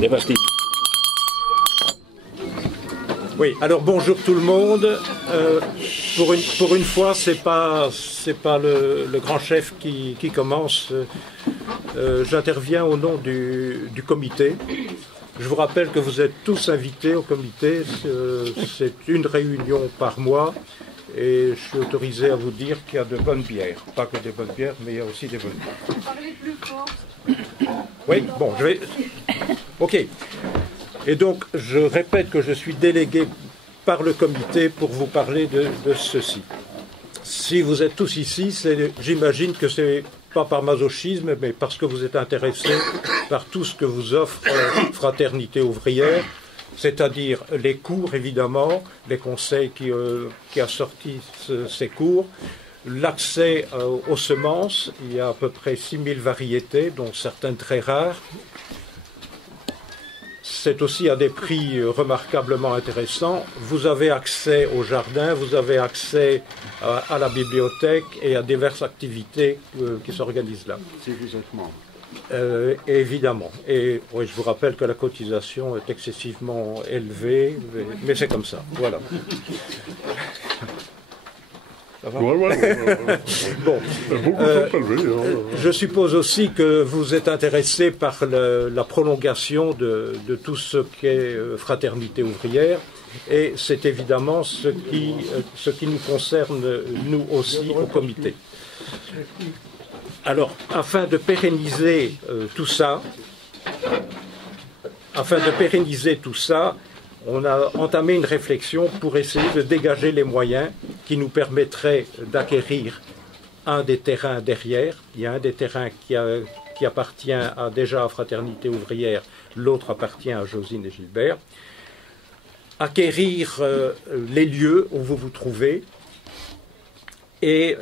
C'est parti. Oui, alors bonjour tout le monde. Pour une fois, c'est pas le grand chef qui commence. J'interviens au nom du comité. Je vous rappelle que vous êtes tous invités au comité. C'est une réunion par mois. Et je suis autorisé à vous dire qu'il y a de bonnes bières. Pas que des bonnes bières, mais il y a aussi des bonnes bières. Parlez plus fort. Oui, bon, je vais... Ok. Et donc, je répète que je suis délégué par le comité pour vous parler de ceci. Si vous êtes tous ici, j'imagine que c'est pas par masochisme, mais parce que vous êtes intéressés par tout ce que vous offre Fraternité ouvrière, c'est-à-dire les cours, évidemment, les conseils qui a sorti ces cours, l'accès aux semences, il y a à peu près 6000 variétés, dont certaines très rares. C'est aussi à des prix remarquablement intéressants. Vous avez accès au jardin, vous avez accès à la bibliothèque et à diverses activités qui s'organisent là. Si vous êtes membre. Évidemment. Et oui, je vous rappelle que la cotisation est excessivement élevée, mais c'est comme ça. Voilà. Ça va ? Bon. Je suppose aussi que vous êtes intéressé par la prolongation de tout ce qu'est Fraternité ouvrière, et c'est évidemment ce qui nous concerne, nous aussi, au comité. Alors, afin de pérenniser tout ça, on a entamé une réflexion pour essayer de dégager les moyens qui nous permettraient d'acquérir un des terrains derrière. Il y a un des terrains qui appartient déjà à Fraternité ouvrière, l'autre appartient à Josine et Gilbert. Acquérir les lieux où vous vous trouvez et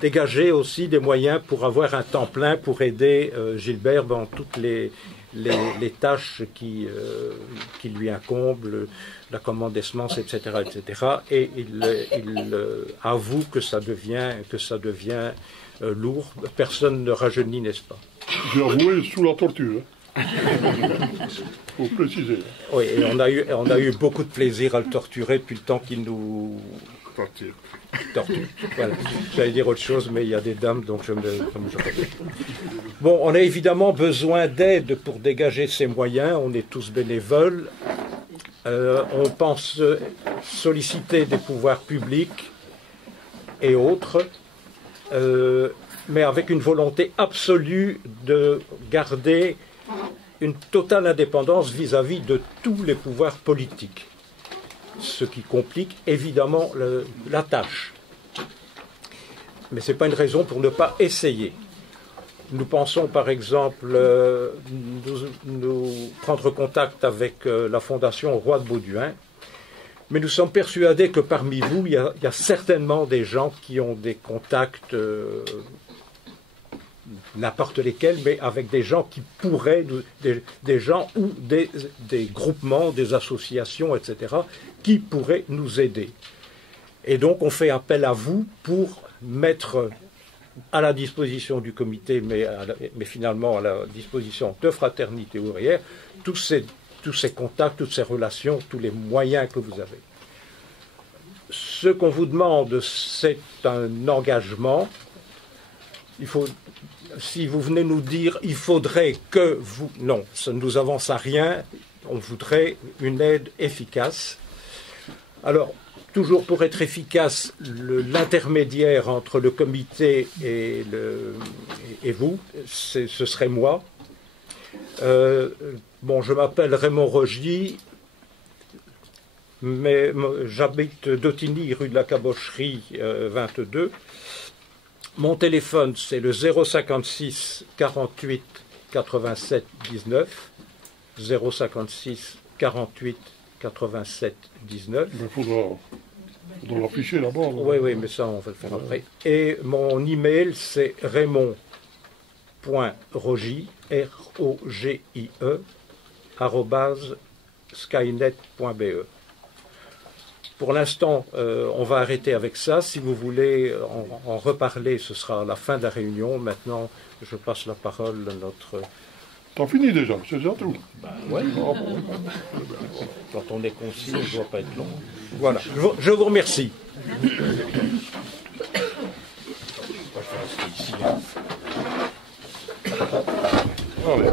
dégager aussi des moyens pour avoir un temps plein pour aider Gilbert dans toutes les tâches qui lui incombent, la commande des semences, etc., etc. Et il avoue que ça devient lourd. Personne ne rajeunit, n'est-ce pas? J'ai avoué sous la torture. Faut préciser. Oui, et on a eu beaucoup de plaisir à le torturer depuis le temps qu'il nous torture. Voilà. J'allais dire autre chose, mais il y a des dames, donc je répète. Bon, on a évidemment besoin d'aide pour dégager ces moyens. On est tous bénévoles. On pense solliciter des pouvoirs publics et autres, mais avec une volonté absolue de garder une totale indépendance vis-à-vis de tous les pouvoirs politiques, ce qui complique évidemment la tâche. Mais ce n'est pas une raison pour ne pas essayer. Nous pensons par exemple nous prendre contact avec la Fondation Roi de Baudouin, mais nous sommes persuadés que parmi vous, il y a certainement des gens qui ont des contacts, n'importe lesquels, mais avec des gens qui pourraient, des gens ou des groupements, des associations, etc., qui pourraient nous aider. Et donc on fait appel à vous pour mettre à la disposition du comité, mais finalement à la disposition de Fraternité ouvrière, tous ces contacts, toutes ces relations, tous les moyens que vous avez. Ce qu'on vous demande, c'est un engagement. Si vous venez nous dire il faudrait que vous... Non, ça ne nous avance à rien. On voudrait une aide efficace. Alors, toujours pour être efficace, l'intermédiaire entre le comité et vous, ce serait moi. Bon, je m'appelle Raymond Rogy, mais j'habite d'Ottigny, rue de la Cabocherie 22. Mon téléphone, c'est le 056 48 87 19. 056 48 87 19. Il faudra l'afficher là-bas. Oui, oui, mais ça, on va le faire après. Et mon email, c'est raymond.rogie, R-O-G-I-E, @skynet.be. Pour l'instant, on va arrêter avec ça. Si vous voulez en reparler, ce sera à la fin de la réunion. Maintenant, je passe la parole à notre T'as fini déjà, c'est déjà tout. Ouais. Quand on est concis, on ne doit pas être long. Voilà, je vous remercie. Je vais rester ici. Allez.